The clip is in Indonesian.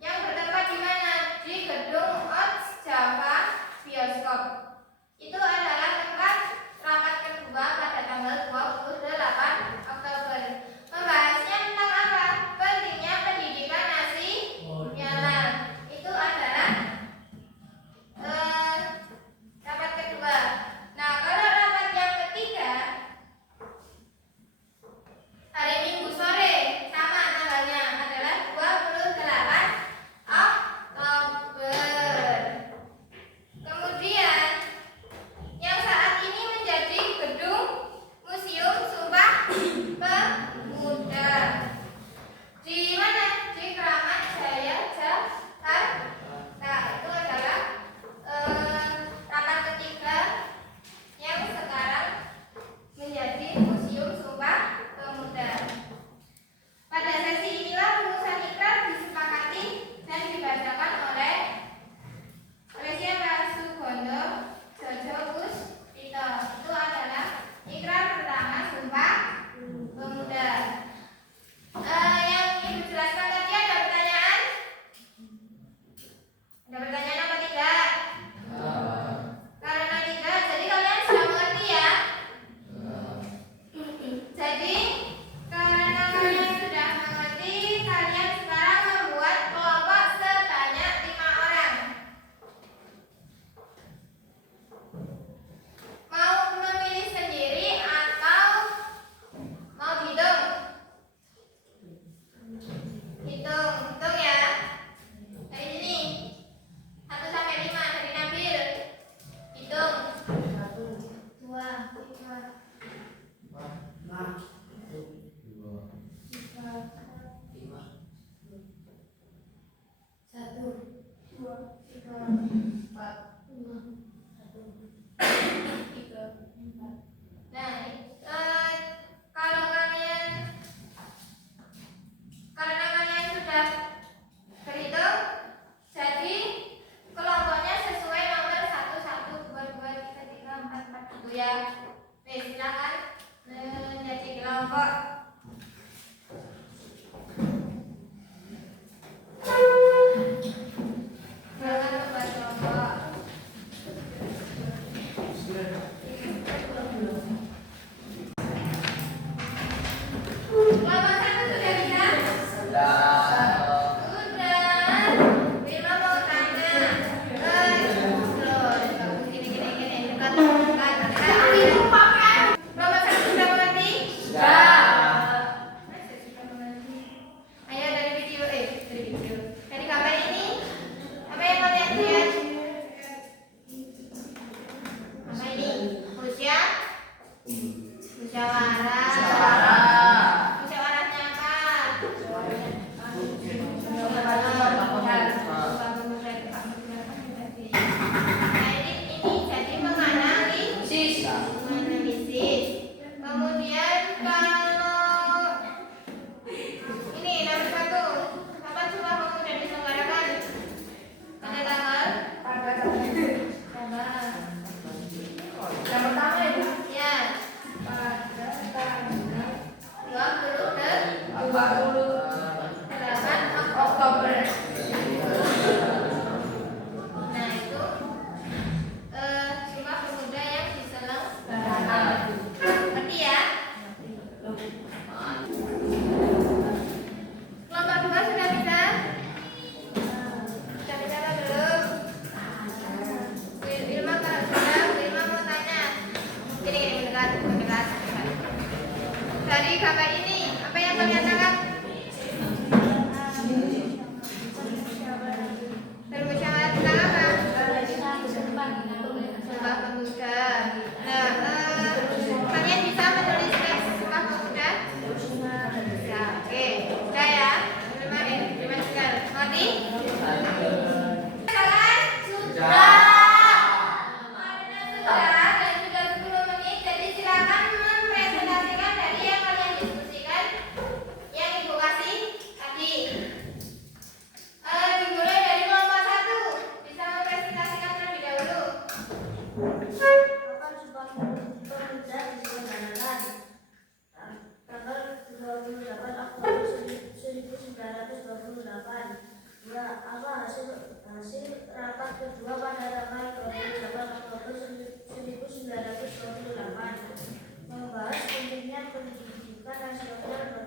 yang bertempat di mana? Di gedung Ots Java Bioskop. Itu adalah tempat rapat kedua pada tanggal 28 Oktober. Membahasnya tentang apa? Pentingnya pendidikan nasional. Itu adalah rapat kedua. Nah, kalau rapat yang ketiga hari Minggu sore, sama tanggalnya adalah 28 Oktober. Kemudian yang saat ini menjadi gedung Museum Sumpah Pemuda. Di mana? Di Kramat Jaya, Jakarta. Itu adalah rapat ketiga yang sekarang menjadi Museum Sumpah Pemuda. Pada sesi inilah rumusan ikrar disepakati dan dibacakan oleh siapa? Sugondo Jojo Puspito. Itu adalah ikrar pertama Sumpah Pemuda. Yang Ibu jelaskan tadi ada pertanyaan? Ada pertanyaan apa tidak? Karena tidak, jadi kalian sudah mengerti ya? Jadi karena kalian sudah mengerti, kalian sekarang membuat kelompok sebanyak 5 orang. Mau memilih sendiri atau mau hitung? Hitung ya. Dari sini 1 sampai 5 dari Nabil. Hitung. 2, 3, 4. Nah, kalau kalian karena kalian sudah berhitung, jadi kelompoknya sesuai nomor 1, 1, 2, 2, 3, 3, 4, 4 gitu ya. Oke, silakan menjadi kelompok. Silakan membuat kelompok. Kelompok 1 sudah bisa? Sudah. Wilma mau tanya. Gini. Dekat. Kelompok 1 sudah mengerti? Sudah. Sudah mengerti. Ayo dari video. Dari gambar ini, apa yang kalian lihat? Apa ini? Musyawarah. Musyawarahnya apa? Nah, ini jadi menganalisis. Kemudian kalau ini nomor 1, kapan Sumpah Pemuda diselenggarakan? Pada tanggal? Yang pertama Ibu? Ya. Pada tanggal 28 Oktober. Nah, itu Sumpah Pemuda yang diselenggarakan. Ngerti ya? Kelompok 2 sudah bisa? Sudah bisa apa belum? Wilma kalau sudah, Wilma mau tanya. Gini, mendekat. Dari gambar ini, apa yang kalian tangkap? Bermusyawarah tentang apa? Sumpah Pemuda. Nah, kalian bisa menulis teks Sumpah Pemuda? Ya, oke. Sudah ya? Terima kasih. Ngerti? Sudah. Karena sudah dan sudah 10 menit, jadi silakan mempresentasikan dari yang kalian diskusikan hasil rapat kedua pada tanggal 28 Oktober 1928 membahas pentingnya pendidikan nasional